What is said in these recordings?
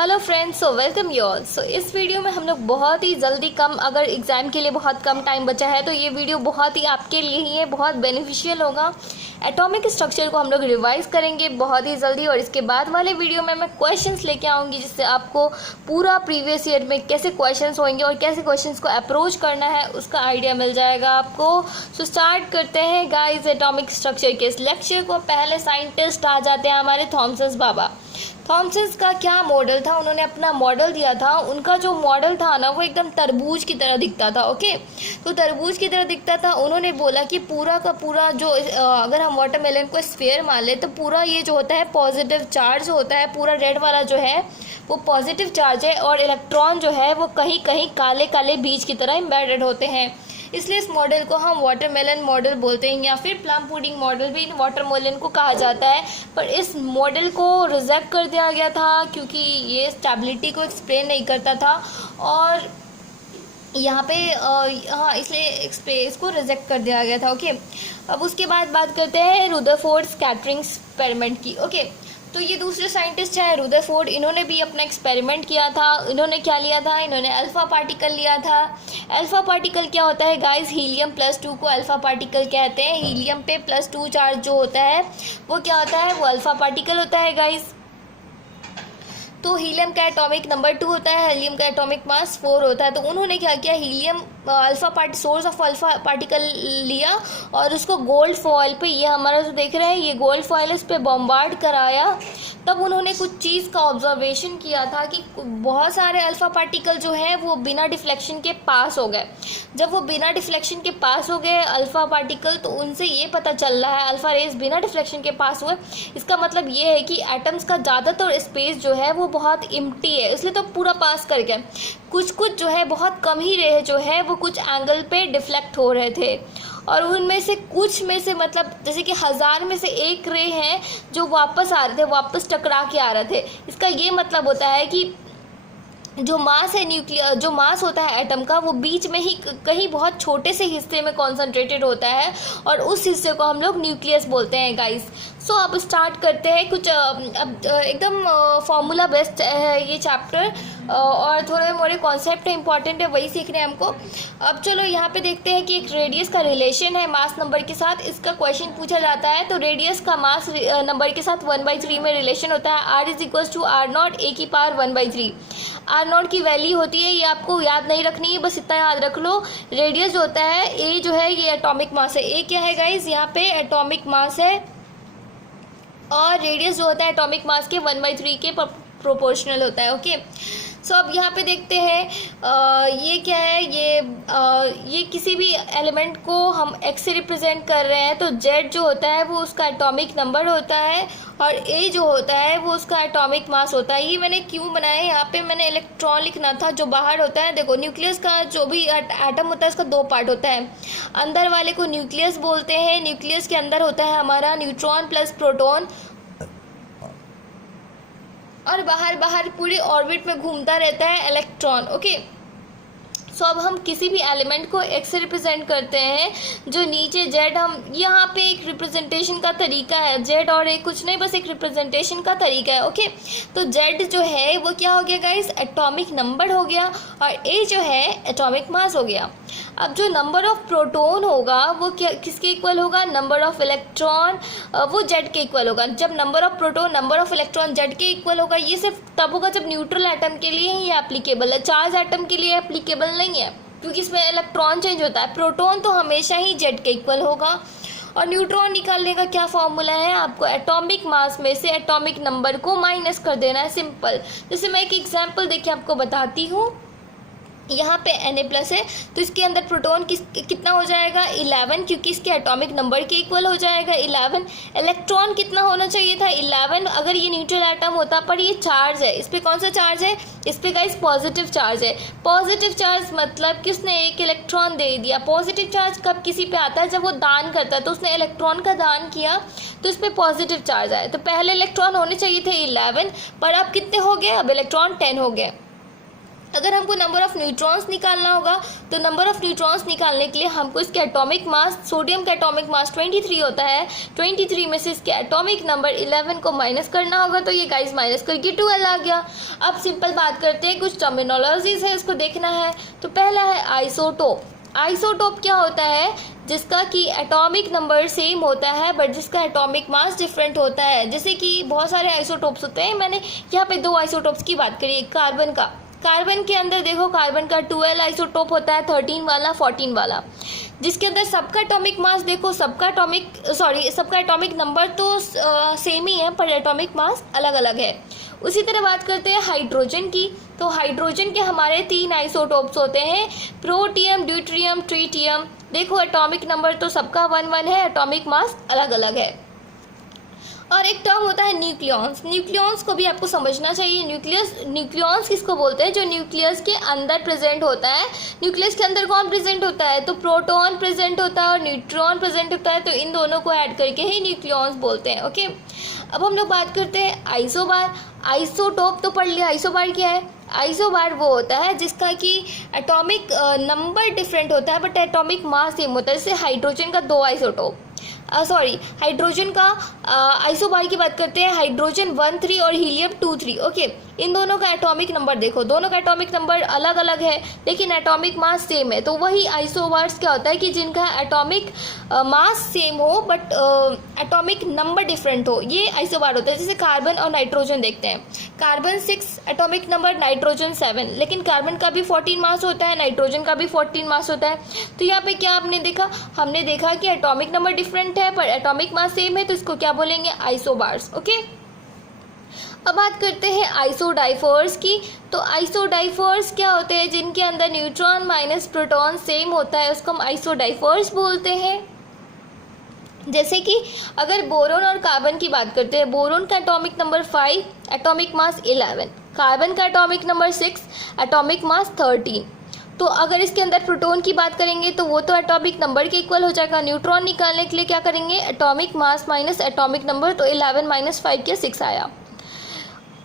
Hello friends, so welcome you all. So इस video में हम लोग बहुत ही जल्दी अगर एग्ज़ाम के लिए बहुत कम टाइम बचा है तो ये वीडियो बहुत ही आपके लिए ही है, बहुत बेनिफिशियल होगा। एटॉमिक स्ट्रक्चर को हम लोग रिवाइज करेंगे बहुत ही जल्दी और इसके बाद वाले वीडियो में मैं क्वेश्चंस लेके आऊँगी जिससे आपको पूरा प्रीवियस ईयर में कैसे क्वेश्चंस होंगे और कैसे क्वेश्चंस को अप्रोच करना है उसका आइडिया मिल जाएगा आपको। सो स्टार्ट करते हैं गाइस एटॉमिक स्ट्रक्चर के इस लेक्चर को। पहले साइंटिस्ट आ जाते हैं हमारे थॉमसन बाबा। थॉमसन का क्या मॉडल था, उन्होंने अपना मॉडल दिया था। उनका जो मॉडल था ना वो एकदम तरबूज की तरह दिखता था। ओके, तो तरबूज की तरह दिखता था। उन्होंने बोला कि पूरा का पूरा जो अगर हम वाटरमेलन को स्फीयर मान ले तो पूरा ये जो होता है पॉजिटिव चार्ज होता है, पूरा रेड वाला जो है वो पॉजिटिव चार्ज है और इलेक्ट्रॉन जो है वो कहीं कहीं काले काले बीज की तरह एम्बेडेड होते हैं। इसलिए इस मॉडल को हम वाटरमेलन मॉडल बोलते हैं या फिर प्लम पुडिंग मॉडल भी वाटरमेलन को कहा जाता है। पर इस मॉडल को रिजेक्ट कर दिया गया था क्योंकि ये स्टेबिलिटी को एक्सप्लेन नहीं करता था और यहाँ पे हाँ इसलिए इसको रिजेक्ट कर दिया गया था। ओके, अब उसके बाद बात करते हैं रुदरफोर्ड स्कैटरिंग एक्सपेरिमेंट की। ओके, तो ये दूसरे साइंटिस्ट हैं रुदरफोर्ड, इन्होंने भी अपना एक्सपेरिमेंट किया था। इन्होंने क्या लिया था, इन्होंने अल्फ़ा पार्टिकल लिया था। अल्फ़ा पार्टिकल क्या होता है गाइस, हीलियम +2 को अल्फ़ा पार्टिकल कहते हैं। हीलियम पे +2 चार्ज जो होता है वो क्या होता है, वो अल्फ़ा पार्टिकल होता है गाइस। तो हीलियम का एटॉमिक नंबर 2 होता है, हीलियम का एटॉमिक मास 4 होता है। तो उन्होंने क्या किया, helium source of alpha particle लिया और उसको गोल्ड फॉयल पे, ये हमारा जो देख रहे हैं ये गोल्ड फॉयल, इस पे बॉम्बार्ड कराया। तब उन्होंने कुछ चीज़ का ऑब्जर्वेशन किया था कि बहुत सारे अल्फ़ा पार्टिकल जो है वो बिना डिफ्लेक्शन के पास हो गए। जब वो बिना डिफ्लेक्शन के पास हो गए अल्फ़ा पार्टिकल, तो उनसे ये पता चल रहा है अल्फ़ा रेज बिना डिफ्लेक्शन के पास हुए, इसका मतलब ये है कि एटम्स का ज़्यादातर स्पेस जो है वो बहुत इम्प्टी है, इसलिए तो पूरा पास कर गए। कुछ कुछ जो है बहुत कम ही रे जो है वो कुछ एंगल पे डिफ्लेक्ट हो रहे थे और उनमें से कुछ में से मतलब जैसे कि 1000 में से एक रे हैं जो वापस आ रहे थे, वापस टकरा के आ रहे थे। इसका ये मतलब होता है कि जो मास है जो मास होता है एटम का वो बीच में ही कहीं बहुत छोटे से हिस्से में कॉन्सेंट्रेटेड होता है और उस हिस्से को हम लोग न्यूक्लियस बोलते हैं गाइस। सो अब स्टार्ट करते हैं कुछ अब एकदम फॉर्मूला बेस्ड है ये चैप्टर और थोड़े मोड़े कॉन्सेप्ट है, इंपॉर्टेंट है, वही सीखने हैं हमको। अब चलो यहाँ पे देखते हैं कि एक रेडियस का रिलेशन है मास नंबर के साथ, इसका क्वेश्चन पूछा जाता है। तो रेडियस का मास नंबर के साथ 1/3 में रिलेशन होता है। r = r0 a⁻1/3। r0 की वैल्यू होती है, ये आपको याद नहीं रखनी है, बस इतना याद रख लो। रेडियस जो होता है a जो है ये एटॉमिक मास है। a क्या है गाइज, यहाँ पे एटॉमिक मास है और रेडियस जो होता है एटॉमिक मास के 1/3 के प्रोपोर्शनल होता है। ओके, सो अब यहाँ पे देखते हैं ये क्या है, ये किसी भी एलिमेंट को हम x से रिप्रेजेंट कर रहे हैं। तो z जो होता है वो उसका एटॉमिक नंबर होता है और a जो होता है वो उसका एटॉमिक मास होता है। ये मैंने क्यों बनाया है, यहाँ पे मैंने इलेक्ट्रॉन लिखना था जो बाहर होता है। देखो न्यूक्लियस का जो भी एटम होता है इसका 2 पार्ट होता है। अंदर वाले को न्यूक्लियस बोलते हैं। न्यूक्लियस के अंदर होता है हमारा न्यूट्रॉन प्लस प्रोटॉन और बाहर पूरे ऑर्बिट में घूमता रहता है इलेक्ट्रॉन। ओके, सो अब हम किसी भी एलिमेंट को x से रिप्रेजेंट करते हैं, जो नीचे z, हम यहाँ पे एक रिप्रेजेंटेशन का तरीका है। z और a कुछ नहीं, बस एक रिप्रेजेंटेशन का तरीका है। ओके, तो z जो है वो क्या हो गया गाइस, एटॉमिक नंबर हो गया और a जो है एटॉमिक मास हो गया। अब जो नंबर ऑफ प्रोटॉन होगा वो क्या किसके इक्वल होगा, नंबर ऑफ इलेक्ट्रॉन वो z के इक्वल होगा। जब number of proton number of electron z के इक्वल होगा, ये सिर्फ तब होगा जब न्यूट्रल एटम के लिए ही एप्लीकेबल है, चार्ज एटम के लिए एप्लीकेबल नहीं है क्योंकि इसमें इलेक्ट्रॉन चेंज होता है। प्रोटॉन तो हमेशा ही z के इक्वल होगा। और न्यूट्रॉन निकालने का क्या फॉर्मूला है, आपको एटॉमिक मास में से एटॉमिक नंबर को माइनस कर देना है, सिंपल। जैसे मैं एक एग्जांपल देके आपको बताती हूँ। यहाँ पे Na+ है तो इसके अंदर प्रोटॉन कितना हो जाएगा, 11, क्योंकि इसके एटॉमिक नंबर के इक्वल हो जाएगा 11। इलेक्ट्रॉन कितना होना चाहिए था, 11, अगर ये न्यूट्रल एटम होता, पर ये चार्ज है, इस पर कौन सा चार्ज है, इस पर गाइस पॉजिटिव चार्ज है। पॉजिटिव चार्ज मतलब कि उसने एक इलेक्ट्रॉन दे दिया। पॉजिटिव चार्ज कब किसी पे आता है, जब वो दान करता है, तो उसने इलेक्ट्रॉन का दान किया तो इस पर पॉजिटिव चार्ज आया। तो पहले इलेक्ट्रॉन होने चाहिए थे 11, पर अब कितने हो गए, अब इलेक्ट्रॉन 10 हो गए। अगर हमको नंबर ऑफ़ न्यूट्रॉन्स निकालना होगा तो नंबर ऑफ़ न्यूट्रॉन्स निकालने के लिए हमको इसके एटॉमिक मास, सोडियम का एटॉमिक मास 23 होता है, 23 में से इसके एटॉमिक नंबर 11 को माइनस करना होगा, तो ये गाइस माइनस करके 12 आ गया। अब सिंपल बात करते हैं, कुछ टर्मिनोलॉजीज है इसको देखना है। तो पहला है आइसोटोप। आइसोटोप क्या होता है? जिसका कि एटॉमिक नंबर सेम होता है बट जिसका एटॉमिक मास डिफरेंट होता है। जैसे कि बहुत सारे आइसोटोप्स होते हैं, मैंने यहाँ पे 2 आइसोटोप्स की बात करी। कार्बन का, कार्बन के अंदर देखो, कार्बन का 12 आइसोटोप होता है, 13 वाला, 14 वाला, जिसके अंदर सबका एटॉमिक मास देखो, सबका एटॉमिक नंबर तो सेम ही है पर एटॉमिक मास अलग अलग है। उसी तरह बात करते हैं हाइड्रोजन की। तो हाइड्रोजन के हमारे 3 आइसोटोप्स होते हैं, प्रोटियम, ड्यूट्रियम, ट्रीटियम। देखो एटॉमिक नंबर तो सबका 1 है, एटॉमिक मास अलग अलग है। और एक टर्म होता है न्यूक्लियॉन्स। न्यूक्लियॉन्स को भी आपको समझना चाहिए। न्यूक्लियॉन्स किसको बोलते हैं? जो न्यूक्लियस के अंदर प्रेजेंट होता है। न्यूक्लियस के अंदर कौन प्रेजेंट होता है? तो प्रोटॉन प्रेजेंट होता है और न्यूट्रॉन प्रेजेंट होता है, तो इन दोनों को ऐड करके ही न्यूक्लियॉन्स बोलते हैं। ओके, अब हम लोग बात करते हैं आइसोबार। आइसोटोप तो पढ़ लिया, आइसोबार क्या है? आइसोबार वो होता है जिसका कि एटॉमिक नंबर डिफरेंट होता है बट एटॉमिक मास सेम होता है। जैसे हाइड्रोजन का 2 आइसोटोप, हाइड्रोजन का आइसोबार की बात करते हैं, हाइड्रोजन 1,3 और हीलियम 2,3। ओके, इन दोनों का एटॉमिक नंबर देखो, दोनों का एटॉमिक नंबर अलग अलग है लेकिन एटॉमिक मास सेम है। तो वही आइसोबार्स क्या होता है कि जिनका एटॉमिक मास सेम हो बट एटॉमिक नंबर डिफरेंट हो, ये आइसोबार होता है। जैसे कार्बन और नाइट्रोजन देखते हैं, कार्बन 6 एटॉमिक नंबर, नाइट्रोजन 7, लेकिन कार्बन का भी 14 मास होता है, नाइट्रोजन का भी 14 मास होता है। तो यहाँ पे क्या आपने देखा? हमने देखा कि एटॉमिक नंबर डिफरेंट है पर एटॉमिक मास सेम है, तो इसको क्या बोलेंगे? आइसोबार्स। ओके, अब बात करते हैं आइसोडाइफर्स की। तो आइसोडाइफर्स क्या होते हैं? जिनके अंदर न्यूट्रॉन माइनस प्रोटॉन सेम होता है, उसको हम आइसोडाइफर्स बोलते हैं। जैसे कि अगर बोरोन और कार्बन की बात करते हैं, बोरोन का atomic number 5, atomic mass 11, carbon का एटॉमिक नंबर 6, एटॉमिक मास 13। तो अगर इसके अंदर प्रोटॉन की बात करेंगे तो वो तो एटॉमिक नंबर के इक्वल हो जाएगा। न्यूट्रॉन निकालने के लिए क्या करेंगे? Atomic mass minus atomic number, तो 11 माइनस 5 के 6 आया।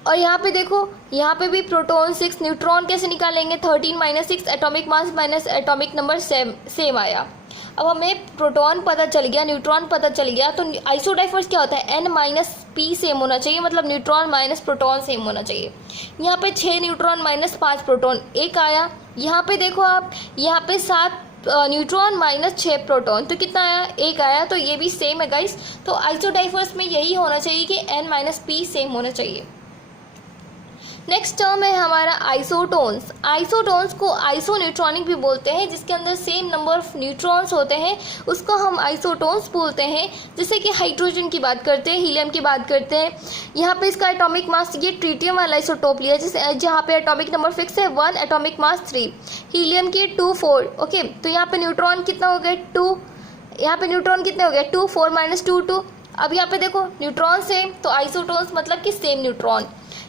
और यहाँ पे देखो, यहाँ पे भी प्रोटॉन 6, न्यूट्रॉन कैसे निकालेंगे? 13 minus 6, atomic mass minus atomic number same आया। अब हमें प्रोटॉन पता चल गया, न्यूट्रॉन पता चल गया, तो आइसोडाइफर्स क्या होता है? N माइनस P सेम होना चाहिए, मतलब न्यूट्रॉन माइनस प्रोटॉन सेम होना चाहिए। यहाँ पे 6 न्यूट्रॉन माइनस 5 प्रोटॉन 1 आया। यहाँ पे देखो आप, यहाँ पे 7 न्यूट्रॉन माइनस 6 प्रोटॉन, तो कितना आया? 1 आया। तो ये भी सेम है गाइस। तो आइसोडाइफर्स में यही होना चाहिए कि N माइनस P सेम होना चाहिए। नेक्स्ट टर्म है हमारा आइसोटोन्स। आइसोटोन्स को आइसोन्यूट्रॉनिक भी बोलते हैं, जिसके अंदर सेम नंबर ऑफ न्यूट्रॉन्स होते हैं, उसको हम आइसोटोन्स बोलते हैं। जैसे कि हाइड्रोजन की बात करते हैं, हीलियम की बात करते हैं। यहाँ पे इसका एटॉमिक मास, ये ट्रीटियम वाला आइसोटोप लिया है जहाँ पे एटॉमिक नंबर फिक्स है 1, एटॉमिक मास 3। हीलियम की 2, 4। ओके, तो यहाँ पे न्यूट्रॉन कितना हो गया? 2। यहाँ पे न्यूट्रॉन कितने हो गया? 2, 4 माइनस 2, 2। अब यहाँ पे देखो न्यूट्रॉन सेम, तो आइसोटोन्स मतलब कि सेम न्यूट्रॉन।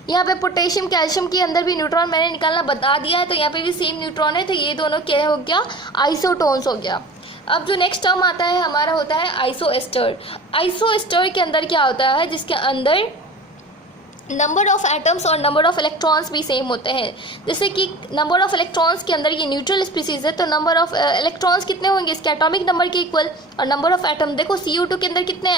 यहाँ पे पोटेशियम, कैल्शियम के अंदर भी न्यूट्रॉन मैंने निकालना बता दिया है, तो यहाँ पे भी सेम न्यूट्रॉन है, तो ये दोनों क्या हो गया? आइसोटोन्स हो गया। अब जो नेक्स्ट टर्म आता है हमारा होता है आइसोएस्टर। आइसोएस्टर के अंदर क्या होता है? जिसके अंदर नंबर ऑफ एटम्स और नंबर ऑफ इलेक्ट्रॉन्स भी सेम होते हैं। जैसे कि नंबर ऑफ इलेक्ट्रॉन्स के अंदर ये न्यूट्रल स्पीसीज है, तो नंबर ऑफ इलेक्ट्रॉन्स कितने होंगे? इसके एटॉमिक नंबर के इक्वल। और नंबर ऑफ एटम देखो, CO2 के अंदर कितने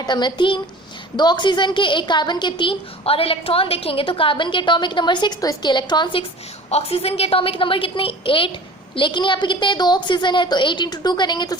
एटम है? 3। 2 ऑक्सीजन के, 1 कार्बन के, 3। और इलेक्ट्रॉन देखेंगे तो कार्बन के एटॉमिक नंबर 6, तो इसके इलेक्ट्रॉन 6। ऑक्सीजन के एटॉमिक नंबर कितने? 8। लेकिन यहाँ पे कितने? 2 ऑक्सीजन है, तो 8 × 2 करेंगे तो